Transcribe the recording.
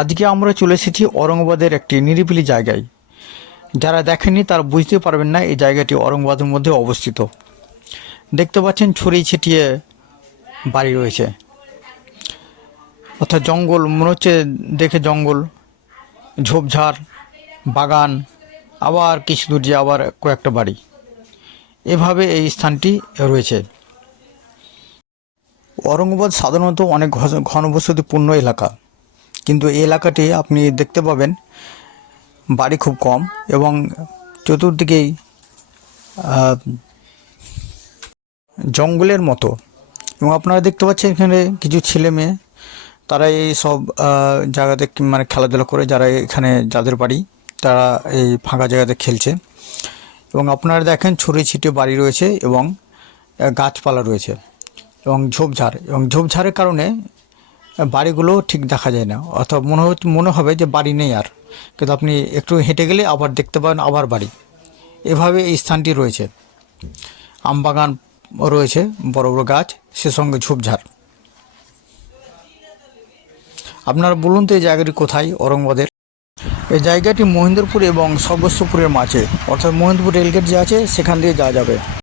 আজকে আমরা চলে এসেছি ঔরঙ্গাবাদের একটি নিরিবিলি জায়গায়। যারা দেখেননি তারা বুঝতে পারবেন না এই জায়গাটি ঔরঙ্গাবাদের মধ্যে অবস্থিত। দেখতে পাচ্ছেন ছড়িয়ে ছিটিয়ে বাড়ি রয়েছে। অর্থাৎ জঙ্গল, মনে হচ্ছে দেখে জঙ্গল, ঝোপঝাড়, বাগান, আবার কিছু দূর যে আবার কয়েকটা বাড়ি। এভাবে এই স্থানটি রয়েছে। ঔরঙ্গাবাদ সাধারণত অনেক ঘনবসতিপূর্ণ এলাকা। কিন্তু এই এলাকাটি আপনি দেখতে পাবেন, বাড়ি খুব কম এবং চতুর্দিকেই জঙ্গলের মতো। এবং আপনারা দেখতে পাচ্ছেন এখানে কিছু ছেলে মেয়ে, তারা এই সব জায়গাতে মানে খেলাধুলা করে যারা এখানে, যাদের বাড়ি, তারা এই ফাঁকা জায়গাতে খেলছে। এবং আপনারা দেখেন ছড়িয়ে ছিটিয়ে বাড়ি রয়েছে এবং গাছপালা রয়েছে এবং ঝোপঝাড়। এবং ঝোপঝাড়ের কারণে বাড়িগুলো ঠিক দেখা যায় না। অর্থাৎ মনে মনে হবে যে বাড়ি নেই আর। কিন্তু আপনি একটু হেঁটে গেলে আবার দেখতে পাবেন আবার বাড়ি। এভাবে এই স্থানটি রয়েছে। আমবাগান রয়েছে, বড় বড় গাছ, সে সঙ্গে ঝোপঝাড়। আপনারা বলুন তো, এই জায়গাটি কোথায়? ঔরঙ্গাবাদের। এই জায়গাটি মহেন্দ্রপুর এবং সর্বস্বপুরের মাঝে। অর্থাৎ মহেন্দ্রপুর রেলগেট যে আছে, সেখান দিয়ে যাওয়া যাবে।